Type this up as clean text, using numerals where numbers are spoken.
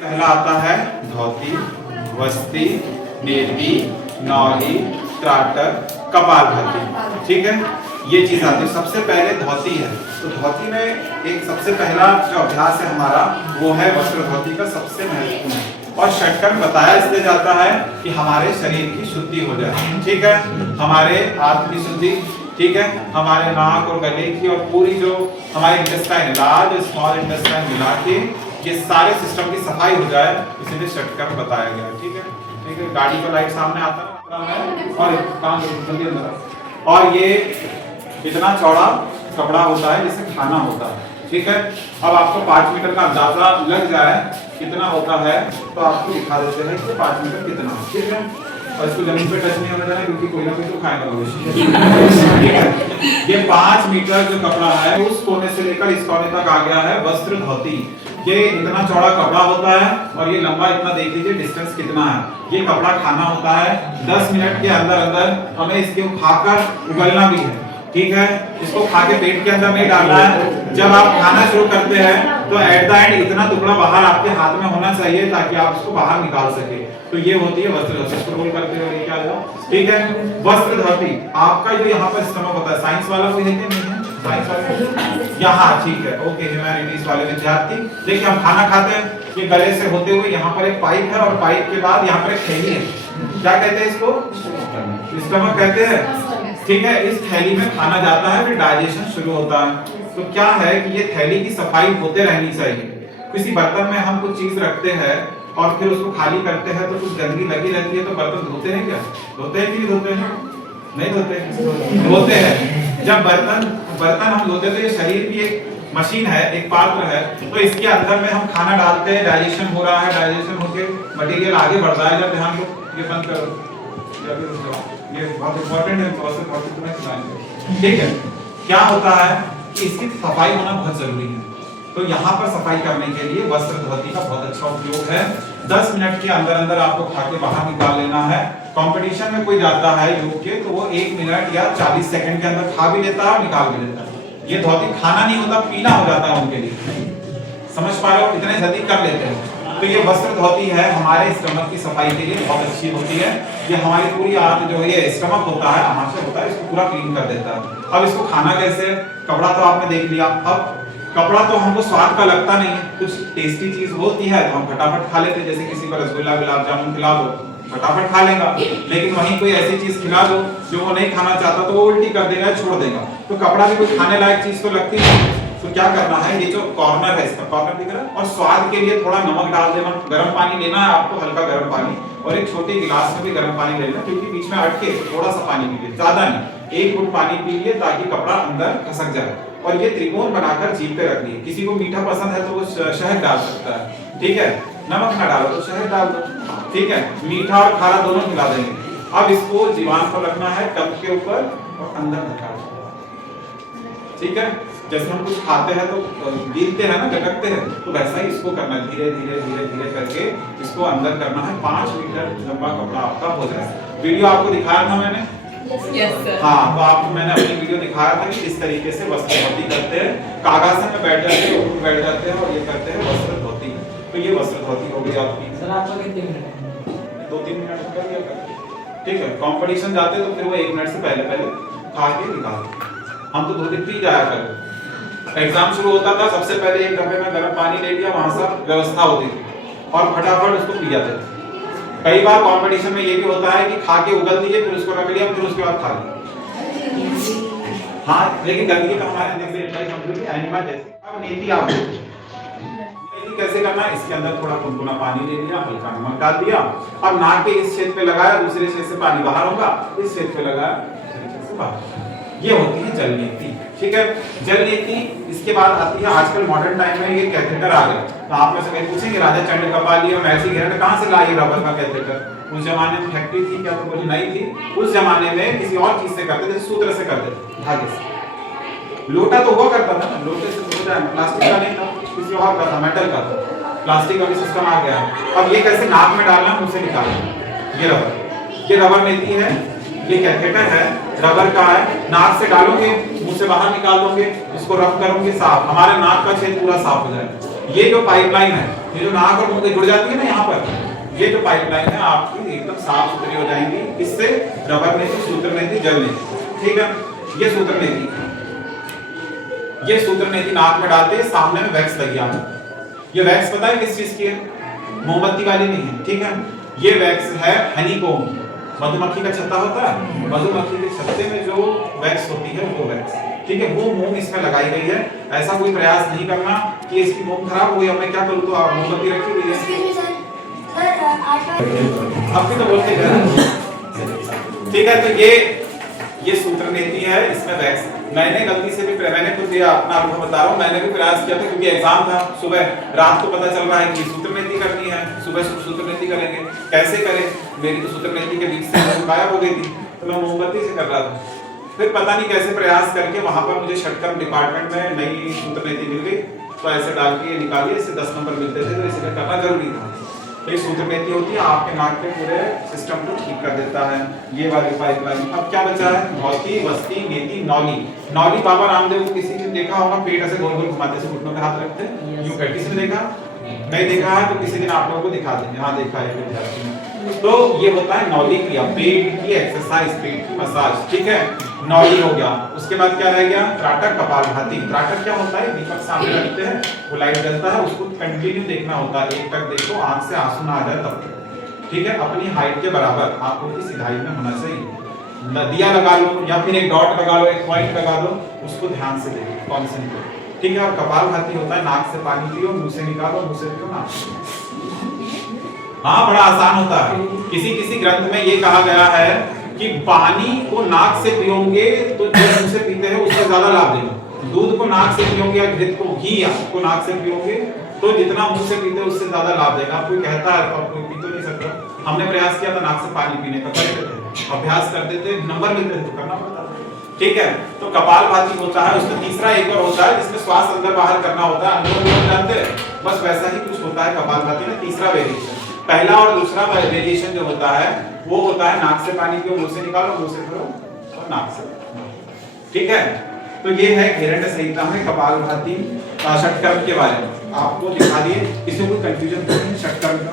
पहला आता है धोती, वस्ती, नेती, नौली, त्राटर, कपालभाति। ठीक है, ये चीज आती है। सबसे पहले धोती है, तो धोती में एक सबसे पहला जो अभ्यास है हमारा वो है वस्त्र धोती का, सबसे महत्वपूर्ण। और षटकर्म बताया इसलिए जाता है कि हमारे शरीर की शुद्धि हो जाए। ठीक है, हमारे आत्म की शुद्धि, ठीक है, हमारे नाक और गले की और पूरी जो हमारे इंटेस्टाइन, लार्ज स्मॉल इंटेस्टाइन मिला के ये सारे सिस्टम की सफाई हो जाए, इसीलिए षटकर्म बताया गया। ठीक है, ठीक है। गाड़ी का लाइट सामने आता है और काम जल्दी अंदर। और ये इतना चौड़ा कपड़ा होता है जिससे खाना होता है। ठीक है, अब आपको 5 मीटर का अंदाजा लग जाए कितना होता है तो आपको दिखा देते हैं कि 5 मीटर कितना। ठीक है, और इसको जमीन पे टच नहीं होना चाहिए क्योंकि कोई ना कोई तो खाएगा भविष्य। ठीक है, ये 5 मीटर जो कपड़ा है उस कोने से लेकर इस कोने तक आ गया है वस्त्र धोती। ये इतना चौड़ा कपड़ा होता है और ये लंबा इतना देख लीजिए डिस्टेंस कितना है। ये कपड़ा खाना होता है 10 मिनट के अंदर अंदर हमें इसको खाकर उगलना भी है। ठीक है, इसको खा के पेट के अंदर नहीं डालना है। जब आप खाना शुरू करते हैं तो एट द एंड इतना टुकड़ा बाहर आपके हाथ में होना चाहिए ताकि आप इसको बाहर निकाल सके। तो ये होती है वस्त्र धोती। इसको रोल करते हुए क्या जाओ। ठीक है, वस्त्र धोती आपका जो यहाँ पर स्टमक होता है, साइंस वाला कोई है कि नहीं है? साइंस वाले यहाँ, ठीक है, ओके। ह्यूमैनिटीज वाले विद्यार्थी देखिए, हम खाना खाते हैं, ये गले से होते हुए यहाँ पर एक पाइप है और पाइप के बाद यहाँ पर एक थैली है। क्या कहते हैं इसको? स्टमक कहते हैं। ठीक है, इस थैली में खाना जाता है, फिर डाइजेशन शुरू होता है। तो क्या है कि ये थैली की सफाई होते रहनी चाहिए। किसी बर्तन में हम कुछ चीज रखते हैं और फिर उसको खाली करते हैं तो कुछ गंदगी लगी रहती है, तो बर्तन धोते हैं क्या? धोते हैं कि नहीं धोते हैं? नहीं धोते, धोते हैं। जब बर्तन हम धोते तो ये शरीर की एक मशीन है, एक पात्र है, तो इसके अंदर में हम खाना डालते हैं, डाइजेशन हो रहा है, डाइजेशन होके मटेरियल आगे बढ़ रहा है। जब ध्यान दो, ये बंद करो, ये बहुत इंपॉर्टेंट है प्रोसेस, बहुत तुम्हें। ठीक है, क्या होता है कि इसकी सफाई होना बहुत जरूरी है। तो यहाँ पर सफाई करने के लिए वस्त्र धोती का बहुत अच्छा उपयोग है। 10 मिनट के अंदर अंदर आपको खा के बाहर निकाल लेना है। कंपटीशन में कोई जाता है योग के तो वो 1 मिनट या 40 सेकंड के अंदर खा भी लेता है, निकाल भी लेता है। ये धोती खाना नहीं होता, पीना हो जाता है उनके लिए। समझ पा रहे हो? इतने जल्दी कर लेते हैं। तो ये वस्त्र धोती है हमारे स्टमक की सफाई के लिए बहुत अच्छी होती है। ये हमारी पूरी आंत जो है, ये स्टमक होता है, आमाशय होता है, इसको पूरा क्लीन कर देता है। अब इसको खाना कैसे? कपड़ा तो आपने देख लिया। अब कपड़ा तो हमको स्वाद का लगता नहीं है, कुछ टेस्टी चीज होती है तो हम फटाफट खा लेते हैं। जैसे किसी को रसगुल्ला, गुलाब जामुन खिला दो, फटाफट खा लेगा। लेकिन वहीं कोई ऐसी चीज खिला दो जो वो नहीं खाना चाहता तो वो उल्टी कर देगा, छोड़ देगा। तो कपड़ा भी कुछ खाने लायक चीज तो लगती है। तो क्या करना है, ये जो कॉर्नर है, इसका कॉर्नर दिख रहा है, और स्वाद के लिए थोड़ा नमक डाल देना। गर्म पानी लेना है आपको, हल्का गर्म पानी, और एक छोटे गिलास में भी गर्म पानी लेना, क्योंकि बीच में अटके थोड़ा सा पानी पी लिए, ज्यादा नहीं। 1 घूंट पानी पी लिए ताकि कपड़ा अंदर खसक जाए। और ये त्रिकोण बनाकर जीभ पे रखनी है। किसी को मीठा पसंद है तो वो शहद डाल सकता है। ठीक है, नमक ना डालो तो शहद डाल दो। ठीक है, मीठा और खारा दोनों खिला देंगे। अब इसको जीवान पर रखना है, टब के ऊपर, और अंदर धक्का। ठीक है, जैसे हम कुछ खाते हैं तो गिरते हैं ना, झटकते हैं, तो वैसा ही इसको करना है। धीरे धीरे धीरे धीरे करके इसको अंदर करना है। 5 मीटर लंबा कपड़ा आपका हो जाए। वीडियो आपको दिखाया था मैंने। हाँ, तो आपको मैंने अपनी वीडियो दिखाया था कि इस तरीके से वस्त्र धोती करते हैं। कागासन में बैठ जाते हैं, ऊपर बैठ जाते हैं और ये करते हैं वस्त्र धोती। तो ये वस्त्र धोती हो गई आपकी। सर आपका कितने मिनट? 2-3 मिनट कर लिया कर। ठीक है, कंपटीशन जाते तो फिर वो 1 मिनट से पहले खा के निकाल। हम तो धोती पी जाया कर। एग्जाम शुरू होता था, सबसे पहले एक डब्बे में गर्म पानी ले लिया, वहां से व्यवस्था होती थी और फटाफट उसको पी जाते थे। कई बार कंपटीशन में ये भी होता है कि खा के उगल दीजिए, फिर उसको रख लिया, फिर उसके बाद खा लिया। हाँ, लेकिन गंदगी का हमारे देख लीजिए एनिमल जैसे। अब नीति आप नीति कैसे करना है, इसके अंदर थोड़ा गुनगुना पानी ले लिया, हल्का नमक डाल दिया। अब नाक के इस छेद पे लगाया, दूसरे छेद से पानी बाहर होगा, इस छेद पे लगाया, दूसरे छेद से बाहर। ये होती है जल नीति। ठीक है, जल नीति। इसके बाद आती है आजकल मॉडर्न टाइम में ये कैथेटर आ गए। तो आप में से कहीं पूछेंगे राजा चंद्रकपाली और महर्षि घिरण्य कहां से लाए रबर का कैथेटर? उस जमाने में फैक्ट्री थी क्या? तो बोली नहीं थी। उस जमाने में किसी और चीज से करते थे, सूत्र से करते थे, धागे से। लोटा तो हुआ करता था ना, लोटे से तो होता है, प्लास्टिक का नहीं था, किसी और का था, मेटल का था। प्लास्टिक का भी सिस्टम आ गया है। अब ये कैसे नाक में डालना, मुंह से निकालना। ये रबर नीति है, ये कैथेटर है, रबर का है। नाक से डालोगे, मुंह से बाहर निकाल दोगे, इसको रफ करोगे, साफ, हमारे नाक का छेद पूरा साफ हो जाएगा। ये जो पाइपलाइन है ये जो नाक और मुंह की जुड़ जाती है ना यहाँ पर, ये जो पाइपलाइन है आपकी एकदम साफ सुथरी हो जाएंगी। इससे रबर नेति, सूत्र नेति, जल नेति, ठीक है। ये सूत्र नेति, ये सूत्र नेति नाक में डालते हैं, सामने में वैक्स लगी आपको। ये वैक्स पता है किस चीज की है? मोमबत्ती वाली नहीं है, ठीक है। ये वैक्स है हनीकॉम, मधुमक्खी का छत्ता होता है, मधुमक्खी के छत्ते में जो वैक्स होती है वो वैक्स, ठीक है, वो मोम इसमें लगाई गई है। ऐसा कोई प्रयास नहीं करना कि इसकी मोम खराब हो गई अब मैं क्या करूं, तो आप मोमबत्ती रखी हुई है आपकी तो बोलते हैं, ठीक है। तो ये सूत्र नेति है, इसमें वैक्स। मैंने गलती से भी, मैंने खुद ये अपना अनुभव बता रहा हूँ, मैंने भी प्रयास किया था क्योंकि एग्जाम था सुबह, रात को पता चल रहा है कि सूत्र नेति करनी है, सुबह सूत्र नेति करेंगे, कैसे करें, मेरी तो सूत्र नेति के बीच से गायब हो गई थी, तो मैं मोमबत्ती से कर रहा था। फिर पता नहीं कैसे प्रयास करके वहां पर मुझे षटकर्म डिपार्टमेंट में नई सूत्र नीति मिल गई, तो ऐसे डाल के निकालिए, इससे 10 नंबर मिलते थे, तो इसलिए करना जरूरी था। एक सूत्र नीति होती है, आपके नाक के पूरे सिस्टम को ठीक कर देता है, ये वाली पाइपलाइन। अब क्या बचा है? धौती, वस्ती, नेति, नौली। नौली बाबा रामदेव को किसी ने देखा होगा, पेट ऐसे गोल गोल घुमाते से घुटनों पे हाथ रखते, यूं करके, किसी ने देखा? नहीं देखा है तो किसी दिन आप लोगों को दिखा देंगे। हाँ देखा है विद्यार्थी ने। तो ये होता है नौली क्रिया, पेट की एक्सरसाइज, पेट की मसाज, ठीक है, नौली हो गया। उसके बाद क्या रह गया? त्राटक, कपालभाति। त्राटक क्या होता है? दीपक सामने रखते हैं, वो लाइट जलता है, उसको कंटिन्यू देखना होता है, एक तक देखो, आंख से आंसू ना आ जाए तब तक, ठीक है। अपनी हाइट के बराबर आंखों की सिधाई में होना चाहिए। नदिया लगा लो या फिर एक डॉट लगा लो, एक पॉइंट लगा दो, उसको ध्यान से देखो, कॉन्सेंट्रेट, ठीक है। और कपालभाति होता है, नाक से पानी पियो, मुंह से निकालो, मुंह से पियो, नाक से। हाँ, बड़ा आसान होता है। किसी किसी ग्रंथ में ये कहा गया है कि पानी को नाक से पियोगे तो जो मुंह से पीते हैं उससे ज्यादा लाभ देगा। दूध को नाक से पियोगे या घृत को, घी को नाक से पियोगे तो जितना मुंह से पीते हैं उससे ज्यादा लाभ देगा। कोई कहता है और कोई पी तो नहीं सकता। हमने प्रयास किया था नाक से पानी पीने का, करते थे, अभ्यास करते थे, नंबर मिलते थे तो करना पड़ता था, ठीक है। तो कपालभाति होता है, उसमें तीसरा एक और होता है जिसमें श्वास अंदर बाहर करना होता है, अंदर जानते हैं, बस वैसा ही कुछ होता है कपालभाति में, तीसरा वेरिएशन। पहला और दूसरा वेरिएशन जो होता है वो होता है नाक से पानी पियो, मुंह से निकालो, मुंह से भरो और नाक से, ठीक है। तो ये है घेरंड संहिता में कपालभाति षटकर्म के बारे में आपको दिखा दिए। इसमें कोई कंफ्यूजन नहीं है षटकर्म का।